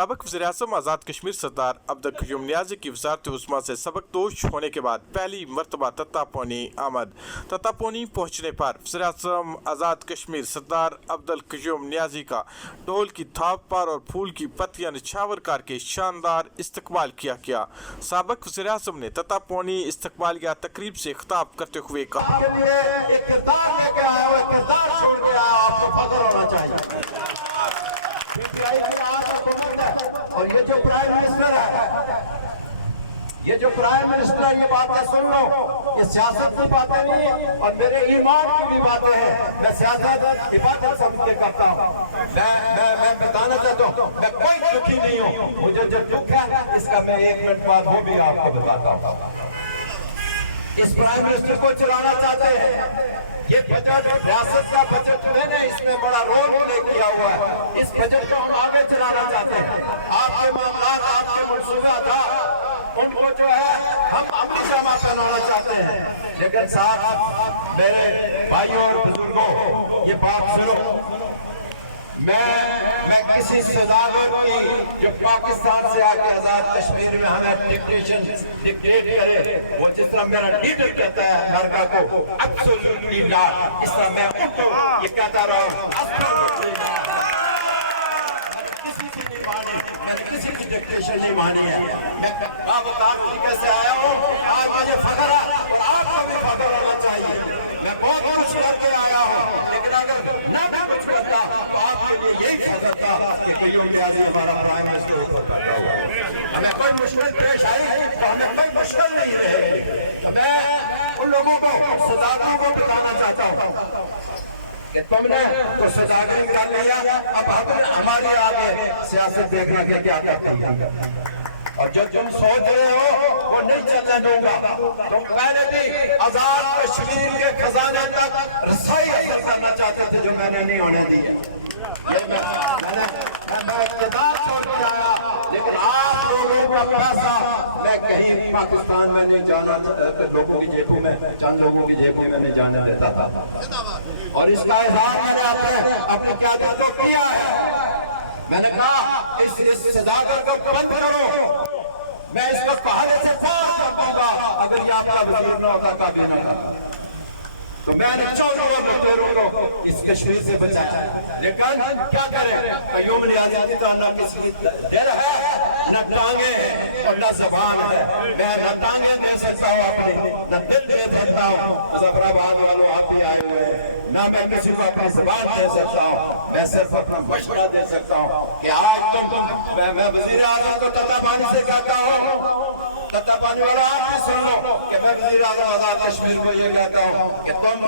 साबिक वज़ीर-ए-आज़म आज़ाद कश्मीर सरदार अब्दुल क़य्यूम नियाज़ी की वज़ारत उस्मा से सबकदोश होने के बाद पहली मरतबा तत्तापानी आमद। तत्तापानी पहुँचने पर वज़ीर-ए-आज़म आज़ाद कश्मीर सरदार अब्दुल क़य्यूम नियाज़ी का ढोल की थाप पर और फूल की पत्तियां निछावर करके शानदार इस्तकबाल किया गया। साबिक वज़ीर-ए-आज़म ने तत्तापानी इस्तकबालिया तकरीब से खिताब करते हुए कहा, और ये जो प्राइम मिनिस्टर है, ये जो प्राइम मिनिस्टर है, ये बातें सुन लो, ये सियासत की बातें नहीं और मेरे ईमान की भी बातें हैं। मैं सियासत इबादत समझ के करता हूँ। मैं बताना चाहता हूँ, मैं कोई दुखी नहीं हूँ। मुझे जो दुख है इसका मैं 1 मिनट बाद वो भी आपको बताता हूँ। इस प्राइम मिनिस्टर को चलाना चाहते हैं, ये बजट रियासत का बजट मैंने इसमें बड़ा रोल प्ले किया हुआ है। इस बजट को हम आगे चलाना चाहते हैं। आपके मामला, आपके मंसूबा था, उनको जो है हम अमली जामा पहनाना चाहते हैं। लेकिन साथ मेरे भाइयों और बुजुर्गों, ये बात सुनो, मैं किसी सौदागर की जो पाकिस्तान से आके आजाद कश्मीर में हमें डिक्टेट करे, वो जिस तरह मेरा लीडर कहता है अमेरिका को एब्सोल्युटली नॉट, इस तरह मैं उनको ये कहता रहा हूँ एब्सोल्युटली नॉट। किसी की नहीं मानी, मैंने किसी की डिक्टेशन नहीं मानी है। मैं बावकार तरीके से आया हूँ, आज मुझे फख्र है और आपको भी फख्र होना चाहिए। मैं बहुत कुछ करके आया हूँ, लेकिन अगर न मैं कुछ करता तो आपके लिए यही फख्र था कि क़य्यूम नियाज़ी हमारा प्राइम मिनिस्टर ऊपर बैठा हुआ है। हमें कोई मुश्किल पेश आई तो हमें कोई मुश्किल नहीं रहे। मैं उन लोगों को, सदागरों को बताना चाहता हूँ कि तुमने तो सदागरी कर लिया, अब हमारी आगे सियासत देखना कि क्या करते हैं। और जो तुम सोच रहे हो वो नहीं चलने दूंगा। तुम पहले भी आजाद कश्मीर के खजाने तक रसाई हासिल करना चाहते थे, जो मैंने नहीं होने दी है। मैं इक़्तिदार छोड़ के आया, लेकिन आप लोगों का पैसा मैं कहीं पाकिस्तान में नहीं जाना, लोगों की जेबों में, चंद लोगों की जेबों में नहीं जाने देता था। और इसका इज़हार मैंने अपनी क़यादत को किया है। मैंने कहा इस सदागर को बंद करो, मैं इसको पहाड़े से पार कर दूंगा अगर ये आपका वज़ीर न होता काबीना का। तो मैंने 14 लुटेरों को इस कश्मीर से बचाया, लेकिन क्या करें, क़य्यूम नियाज़ी तो न किसी दिल है, न टांगे और न ज़बान है। मैं न टांगे दे सकता हूँ अपनी, न दिल दे सकता हूँ। मुज़फ़्फ़राबाद वालों आप भी आए हुए हैं, न मैं किसी को अपनी ज़बान दे सकता हूँ। मैं सिर्फ अपना मशवरा दे सकता हूँ कि आज मैं वज़ीर-ए-आज़म को तत्तापानी से कहता हूँ, तत्तापानी वाला आप भी सुन लो कि मैं वज़ीर-ए-आज़म आज़ाद कश्मीर को ये कहता हूँ कि तुम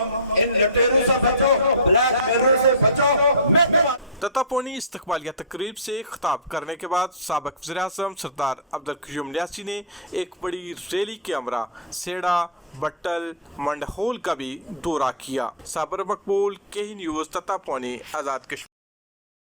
इन लुटेरों से बचो, ब्लैकमेलरों से बचो। तत्तापानी इस्तकबालिया तकरीब से खिताब करने के बाद साबिक वज़ीर-ए-आज़म सरदार अब्दुल क़य्यूम नियाज़ी ने एक बड़ी रैली के हमरा सेड़ा, बट्टल, मंडहोल का भी दौरा किया। साबर मकबूल, के न्यूज़, तत्तापानी, आज़ाद कश्मीर।